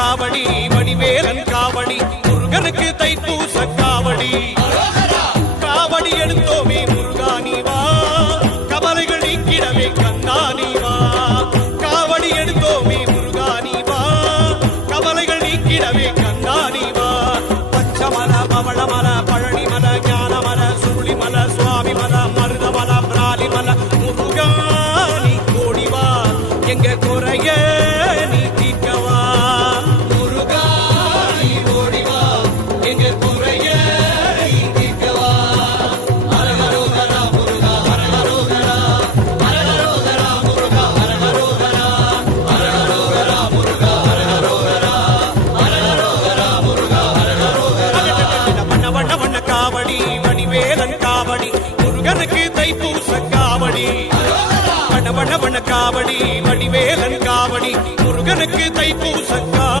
காவடி வடிவேலன் காவடி முருகனுக்கு தைப்பூச காவடி காவடி எடுத்தோமே முருகா நீ வா கவலைகள் நீக்கிடவே கண்ணா நீ வா காவடி எடுத்தோமே முருகா நீ வா கவலைகள் நீக்கிடவே கண்ணா நீ வா பச்சமல பவளமல பழனிமல ஞானமல சுருளிமல சுவாமிமல மருதமல பிராலிமல முருகா நீ கோடி வா எங்க குறைய நீ தீர்க்கவா முருகா நீ கோடி வா எங்க குறைய நீ தீர்க்கவா ஹரஹரோகரா முருகா ஹரஹரோகரா ஹரஹரோகரா முருகா ஹரஹரோகரா ஹரஹரோகரா முருகா ஹரஹரோகரா ஹரஹரோகரா முருகா ஹரஹரோகரா வண்ண வண்ண வண்ண காவடி வடிவேலன் காவடி முருகனுக்கு தைப்பூச காவடி வண்ண வண்ண வண்ண காவடி